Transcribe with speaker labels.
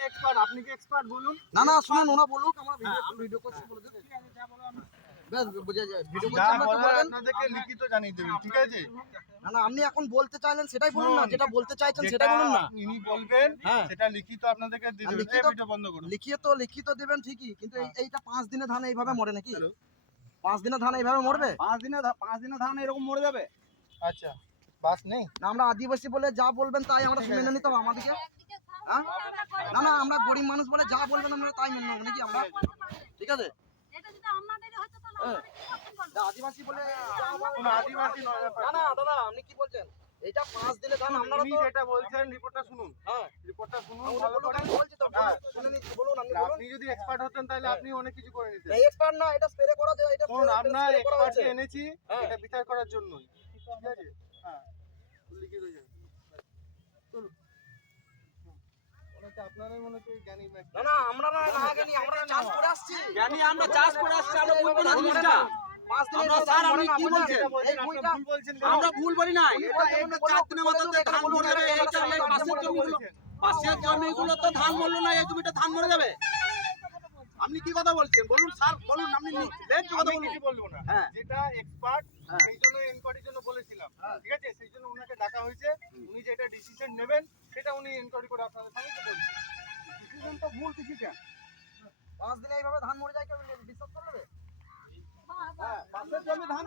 Speaker 1: Expert আপনি কি expert বলুন?
Speaker 2: না না শুনুন ওনা বলুক আমরা
Speaker 1: হ্যাঁ,
Speaker 2: ভিডিও ভিডিও করছি বলে দিন বেশ বুঝে যায় ভিডিও করছি আমরা তো
Speaker 1: বলার আপনাদেরকে লিখিত জানিয়ে দেবেন ঠিক আছে?
Speaker 2: না না আপনি এখন বলতে চাইলেন সেটাই বলুন না যেটা বলতে চাইছেন সেটাই বলুন না।
Speaker 1: ইনি বলবেন
Speaker 2: হ্যাঁ।
Speaker 1: সেটা লিখিত আপনাদেরকে দিয়ে দেবেন। ভিডিও বন্ধ করুন।
Speaker 2: লিখিত লিখিত দেবেন ঠিকই কিন্তু এইটা পাঁচ দিনে ধান এইভাবে মরে নাকি? পাঁচ দিনে ধান এইভাবে মরবে?
Speaker 3: পাঁচ দিনে পাঁচ দিনে ধান এরকম মরে যাবে?
Speaker 1: আচ্ছা বাস নেই?
Speaker 2: না আমরা আদিবাসী বলে যা বলবেন তাই আমরা শুনে নিতে হবে আমাদেরকে। হ্যাঁ? না না আমরা গরিব মানুষ বলে যা বলবেন আমরা তাই মেনে নেব নাকি আমরা? ঠিক আছে? আদিবাসী বলে না না দাদা আপনি কি বলছেন? এটা পাঁচ দিনে ধান আপনারা তো
Speaker 1: বলছেন রিপোর্টটা শুনুন।
Speaker 2: হ্যাঁ।
Speaker 1: রিপোর্টটা শুনুন ভালো করে।
Speaker 2: বলছি তো
Speaker 1: হ্যাঁ।
Speaker 2: শুনে নিচ্ছি বলুন আপনি
Speaker 1: আপনি যদি এক্সপার্ট হতেন তাহলে আপনি অনেক কিছু করে নিতেন।
Speaker 2: এই এক্সপার্ট না এটা স্প্রে করা যায় এটা
Speaker 1: শুনুন এক্সপার্টকে
Speaker 2: হয়েছে।
Speaker 1: এনেছি
Speaker 2: হ্যাঁ।
Speaker 1: এটা বিচার করার জন্যই। ঠিক আছে? হ্যাঁ। লিখিত যাবে। চলুন
Speaker 2: না না আমরা না না আগে আমরা চাষ করে আসছি।
Speaker 3: জানি আমরা চাষ করে আসছি আমরা বলব না জিনিসটা আমরা স্যার,
Speaker 2: ধান
Speaker 3: আপনি
Speaker 2: না,
Speaker 3: কি বলছেন? আমরা ভুল বলি চার দিনের মধ্যে ধান মরে যাবে এইটা এই
Speaker 2: এটা
Speaker 3: পাশের জমিগুলো পাশের জমিগুলো তো ধান মরলো না এই জমিটা ধান মরে যাবে। আপনি কি কথা বলছেন? বলুন স্যার বলুন আপনি কথা বলুন।
Speaker 1: বলব না।
Speaker 3: হ্যাঁ।
Speaker 1: যেটা এক্সপার্ট। জন্য এনকোয়ারির জন্য বলেছিলাম ঠিক আছে? সেই জন্য উনাকে ডাকা হয়েছে। উনি যেটা ডিসিশন নেবেন সেটা উনি এনকোয়ারি করে আপনাদের সঙ্গে তো বলছেন
Speaker 2: ডিসিশন তো ভুল ডিসিশন পাঁচ দিনে এইভাবে ধান মরে যায় কেউ বিশ্বাস করে
Speaker 3: হ্যাঁ, পাঁচের জমি ধান